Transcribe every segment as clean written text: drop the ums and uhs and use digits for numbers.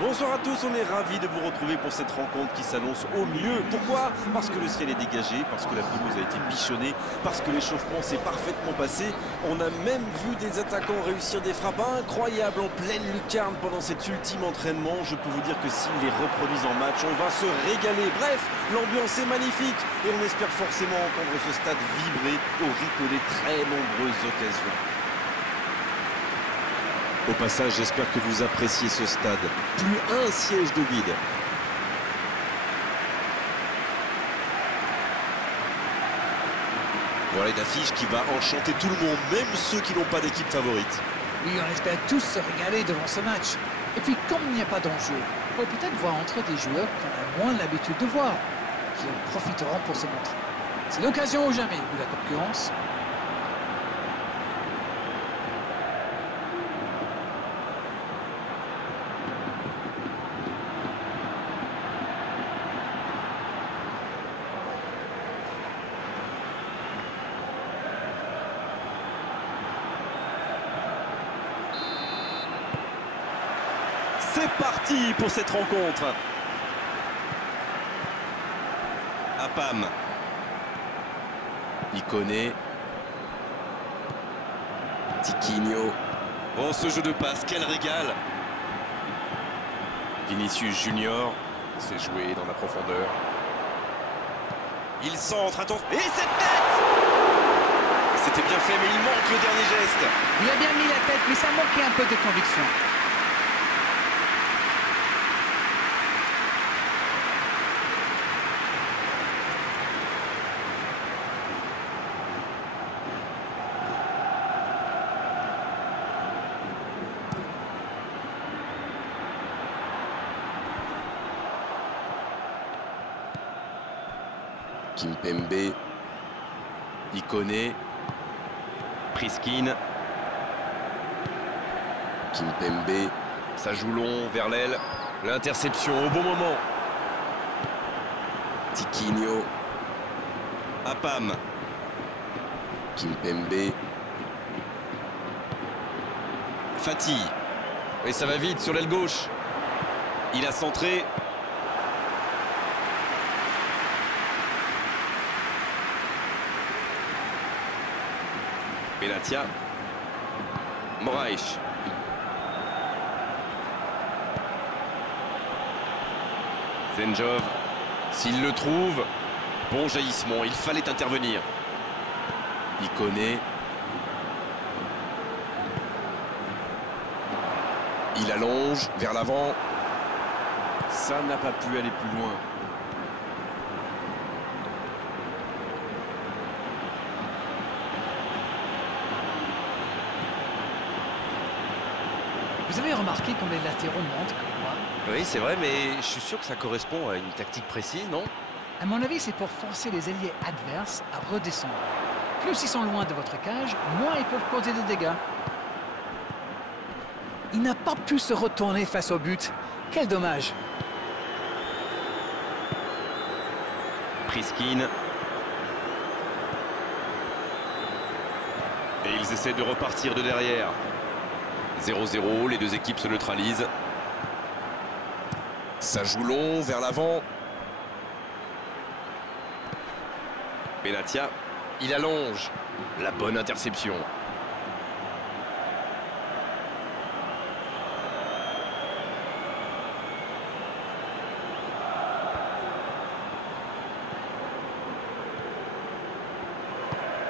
Bonsoir à tous, on est ravis de vous retrouver pour cette rencontre qui s'annonce au mieux. Pourquoi? Parce que le ciel est dégagé, parce que la pelouse a été bichonnée, parce que l'échauffement s'est parfaitement passé. On a même vu des attaquants réussir des frappes incroyables en pleine lucarne pendant cet ultime entraînement. Je peux vous dire que s'ils les reproduisent en match, on va se régaler. Bref, l'ambiance est magnifique et on espère forcément entendre ce stade vibrer au rythme des très nombreuses occasions. Au passage, j'espère que vous appréciez ce stade. Plus un siège de vide. Voilà une affiche qui va enchanter tout le monde, même ceux qui n'ont pas d'équipe favorite. Oui, on espère tous se régaler devant ce match. Et puis, comme il n'y a pas d'enjeu, on peut peut-être voir entrer des joueurs qu'on a moins l'habitude de voir, qui en profiteront pour se montrer. C'est l'occasion ou jamais, vu la concurrence. C'est parti pour cette rencontre. Apam. Iconé. Tiquinho. Oh, ce jeu de passe, quel régal. Vinicius Junior. C'est joué dans la profondeur. Il centre, attention. Et cette tête! C'était bien fait, mais il manque le dernier geste. Il a bien mis la tête, mais ça manquait un peu de conviction. Kimpembe, Iconé, Priskin, Kimpembe, ça joue long vers l'aile, l'interception au bon moment. Tiquinho, Apam, Kimpembe, Fati, et ça va vite sur l'aile gauche. Il a centré. Benatia, Moraes, Zenjov, s'il le trouve, bon jaillissement, il fallait intervenir. Iconé, il allonge vers l'avant, ça n'a pas pu aller plus loin. Vous avez remarqué comme les latéraux montent comme moi? Oui, c'est vrai, mais je suis sûr que ça correspond à une tactique précise, non? À mon avis, c'est pour forcer les ailiers adverses à redescendre. Plus ils sont loin de votre cage, moins ils peuvent causer de dégâts. Il n'a pas pu se retourner face au but. Quel dommage. Priskin. Et ils essaient de repartir de derrière. 0-0, les deux équipes se neutralisent. Ça joue long vers l'avant. Benatia, il allonge. La bonne interception.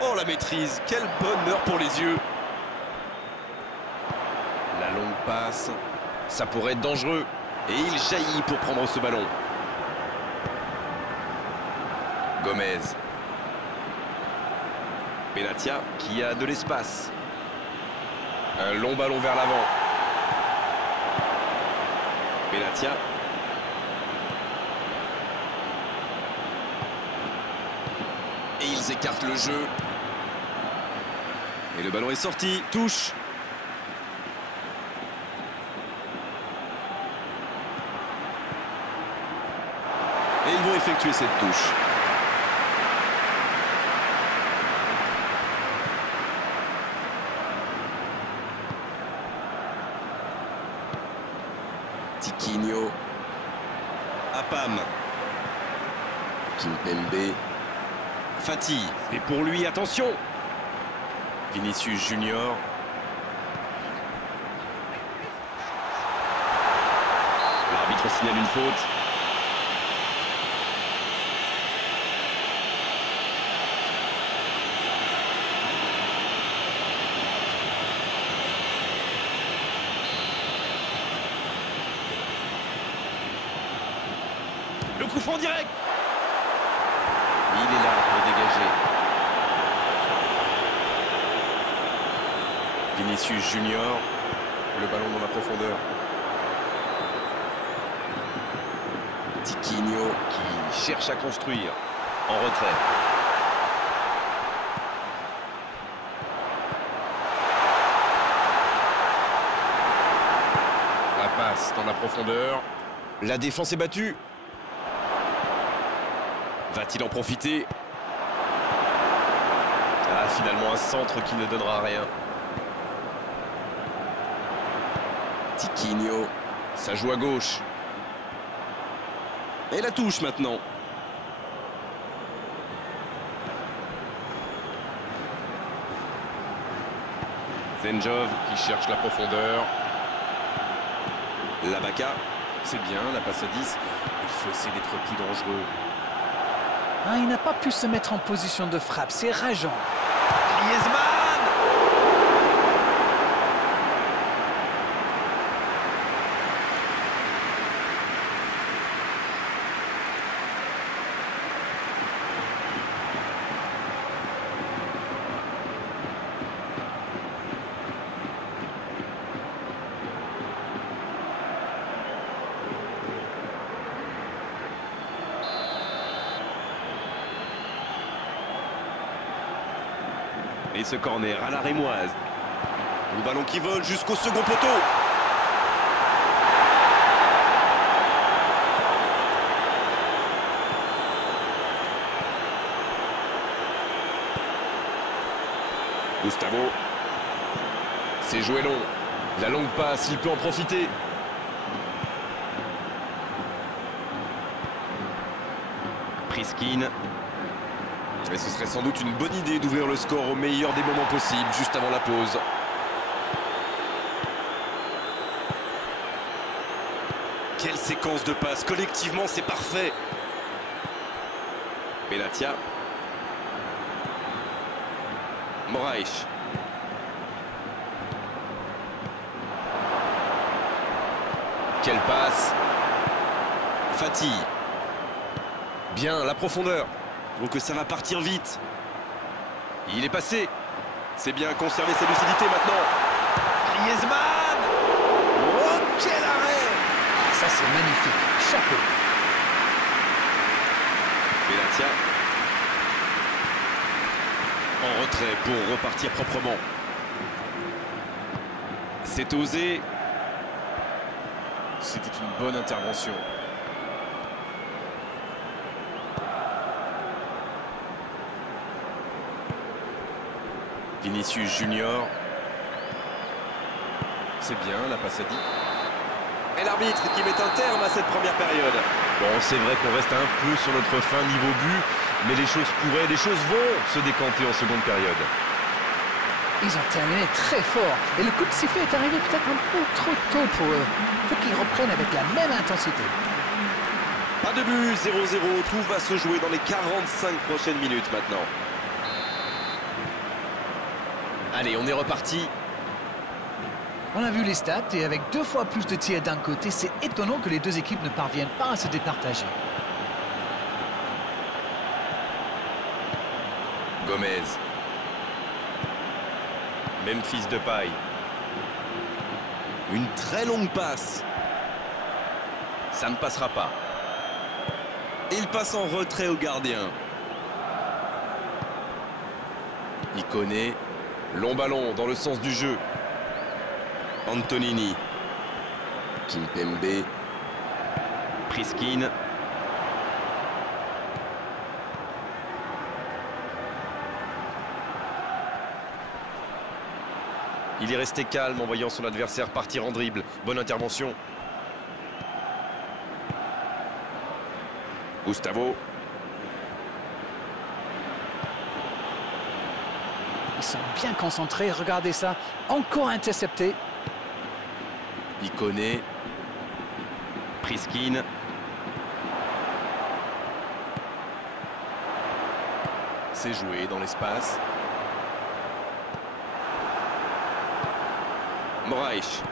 Oh, la maîtrise, quel bonheur pour les yeux. La longue passe, ça pourrait être dangereux. Et il jaillit pour prendre ce ballon. Gomez. Benatia qui a de l'espace. Un long ballon vers l'avant. Benatia. Et ils écartent le jeu. Et le ballon est sorti. Touche. Et ils vont effectuer cette touche. Tiquinho. Apam. Kimpembe. Fati. Et pour lui, attention. Vinicius Junior. L'arbitre signale une faute. Le coup franc direct. Il est là pour dégager. Vinicius Junior. Le ballon dans la profondeur. Tiquinho. Qui cherche à construire. En retrait. La passe dans la profondeur. La défense est battue. Va-t-il en profiter? Ah, finalement un centre qui ne donnera rien. Tiquinho. Ça joue à gauche. Et la touche maintenant. Zenjov qui cherche la profondeur. Labaka. C'est bien, la passe à 10. Il faut essayer d'être plus dangereux. Ah, il n'a pas pu se mettre en position de frappe, c'est rageant. Griezmann! Et ce corner à la rémoise. Le ballon qui vole jusqu'au second poteau. Gustavo. C'est joué long. La longue passe, il peut en profiter. Priskin. Et ce serait sans doute une bonne idée d'ouvrir le score au meilleur des moments possibles, juste avant la pause. Quelle séquence de passes. Collectivement, c'est parfait. Benatia. Moraes. Quelle passe. Fati. Bien, la profondeur. Donc ça va partir vite. Il est passé. C'est bien conserver sa lucidité maintenant. Griezmann. Oh, quel arrêt. Ah, ça c'est magnifique. Chapeau. Benatia. En retrait pour repartir proprement. C'est osé. C'était une bonne intervention. Vinicius Junior. C'est bien, la passe à 10. Et l'arbitre qui met un terme à cette première période. Bon, c'est vrai qu'on reste un peu sur notre fin niveau but, mais les choses vont se décanter en seconde période. Ils ont terminé très fort. Et le coup de sifflet est arrivé peut-être un peu trop tôt pour eux. Il faut qu'ils reprennent avec la même intensité. Pas de but, 0-0. Tout va se jouer dans les 45 prochaines minutes maintenant. Allez, on est reparti. On a vu les stats et avec 2 fois plus de tirs d'un côté, c'est étonnant que les deux équipes ne parviennent pas à se départager. Gomez. Memphis Depay. Une très longue passe. Ça ne passera pas. Il passe en retrait au gardien. Il connaît. Long ballon dans le sens du jeu. Antonini. Kimpembe. Priskin. Il est resté calme en voyant son adversaire partir en dribble. Bonne intervention. Gustavo. Ils sont bien concentrés, regardez ça. Encore intercepté. Ikoné. Priskin. C'est joué dans l'espace. Moraes.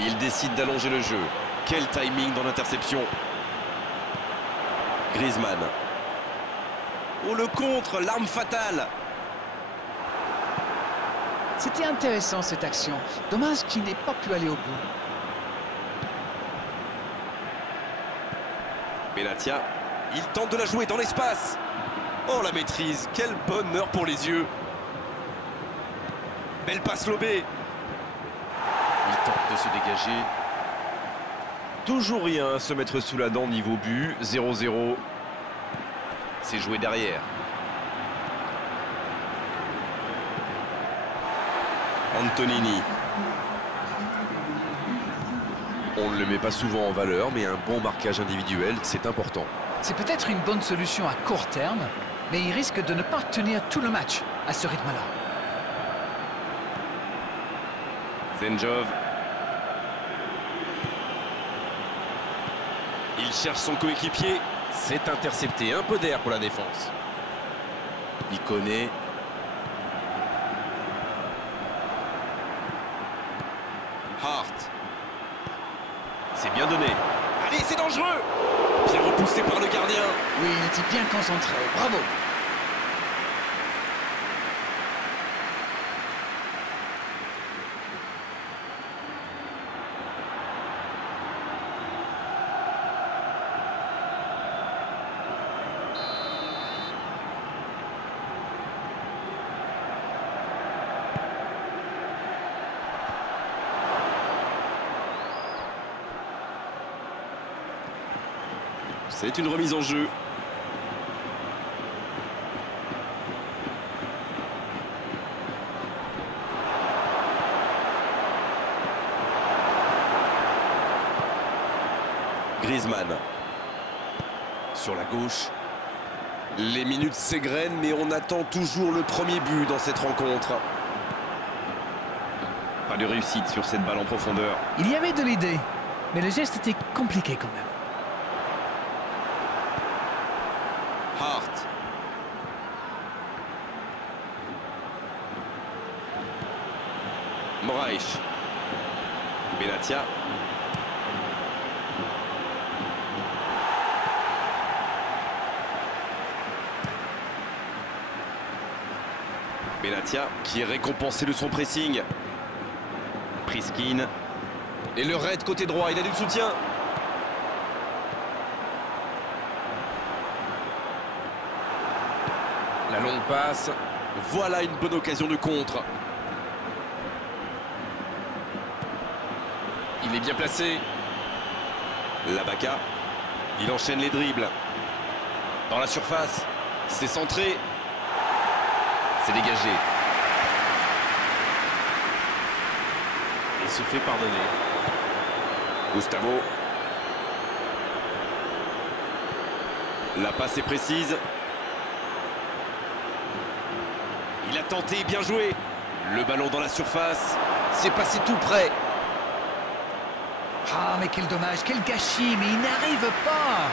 Il décide d'allonger le jeu. Quel timing dans l'interception. Griezmann. Oh, le contre, l'arme fatale. C'était intéressant cette action. Dommage qu'il n'ait pas pu aller au bout. Benatia, il tente de la jouer dans l'espace. Oh, la maîtrise, quel bonheur pour les yeux. Belle passe lobée. Il tente de se dégager. Toujours rien à se mettre sous la dent niveau but. 0-0. C'est joué derrière. Antonini. On ne le met pas souvent en valeur, mais un bon marquage individuel, c'est important. C'est peut-être une bonne solution à court terme, mais il risque de ne pas tenir tout le match à ce rythme-là. Zenjov. Il cherche son coéquipier. C'est intercepté. Un peu d'air pour la défense. Ikoné. Hart. C'est bien donné. Allez, c'est dangereux. Bien repoussé par le gardien. Oui, il était bien concentré. Bravo. C'est une remise en jeu. Griezmann. Sur la gauche. Les minutes s'égrènent, mais on attend toujours le premier but dans cette rencontre. Pas de réussite sur cette balle en profondeur. Il y avait de l'idée, mais le geste était compliqué quand même. Hart. Moraes. Benatia. Benatia qui est récompensé de son pressing. Priskin. Et le raid côté droit, il a du soutien. La longue passe. Voilà une bonne occasion de contre. Il est bien placé. Labaka. Il enchaîne les dribbles. Dans la surface. C'est centré. C'est dégagé. Il se fait pardonner. Gustavo. La passe est précise. Il a tenté, bien joué. Le ballon dans la surface. C'est passé tout près. Ah, mais quel dommage, quel gâchis, mais il n'arrive pas.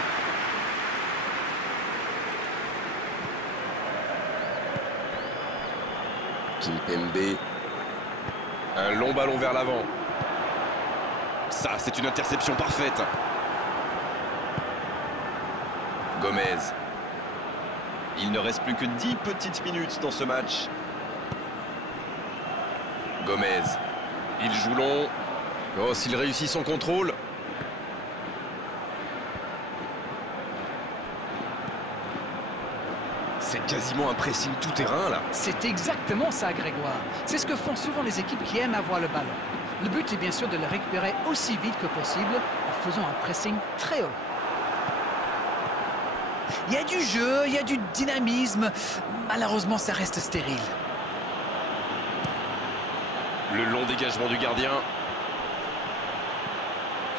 Kimpembe. Un long ballon vers l'avant. Ça, c'est une interception parfaite. Gomez. Il ne reste plus que 10 petites minutes dans ce match. Gomez. Il joue long. Oh, s'il réussit son contrôle. C'est quasiment un pressing tout-terrain, là. C'est exactement ça, Grégoire. C'est ce que font souvent les équipes qui aiment avoir le ballon. Le but est bien sûr de le récupérer aussi vite que possible en faisant un pressing très haut. Il y a du jeu, il y a du dynamisme. Malheureusement, ça reste stérile. Le long dégagement du gardien.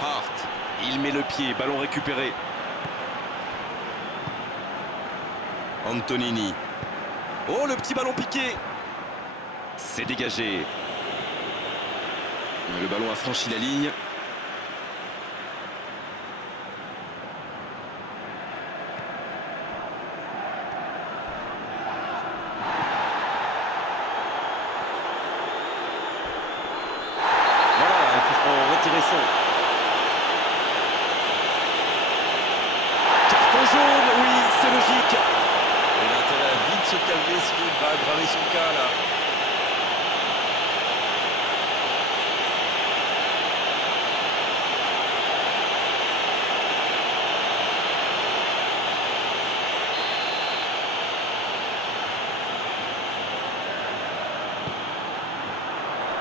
Hart, il met le pied, ballon récupéré. Antonini. Oh, le petit ballon piqué. C'est dégagé. Le ballon a franchi la ligne. Voilà, un coup franc intéressant. Carton jaune, oui, c'est logique. Il a intérêt à vite se calmer, sinon il va aggraver son cas là.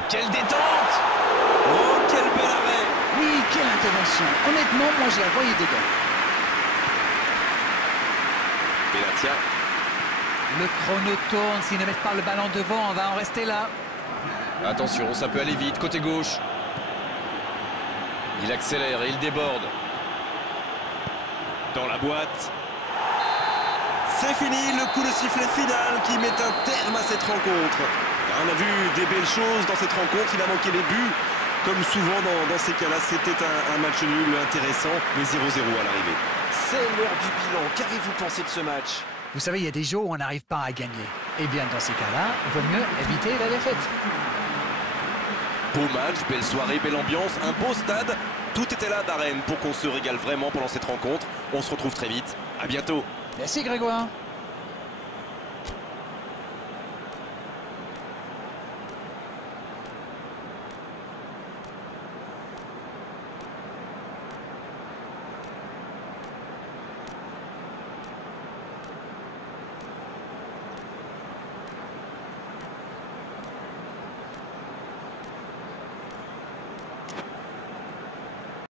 Quelle détente! Oh, quel bel arrêt! Oui, quelle intervention. Honnêtement, moi j'ai envoyé des gars. Benatia. Le chrono tourne. S'ils ne mettent pas le ballon devant, on va en rester là. Attention, ça peut aller vite, côté gauche. Il accélère et il déborde. Dans la boîte. C'est fini, le coup de sifflet final qui met un terme à cette rencontre. On a vu des belles choses dans cette rencontre, il a manqué les buts. Comme souvent dans ces cas-là, c'était un match nul intéressant, mais 0-0 à l'arrivée. C'est l'heure du bilan, qu'avez-vous pensé de ce match? Vous savez, il y a des jours où on n'arrive pas à gagner. Eh bien, dans ces cas-là, il vaut mieux éviter la défaite. Beau match, belle soirée, belle ambiance, un beau stade. Tout était là d'Arène pour qu'on se régale vraiment pendant cette rencontre. On se retrouve très vite. À bientôt. Merci Grégoire.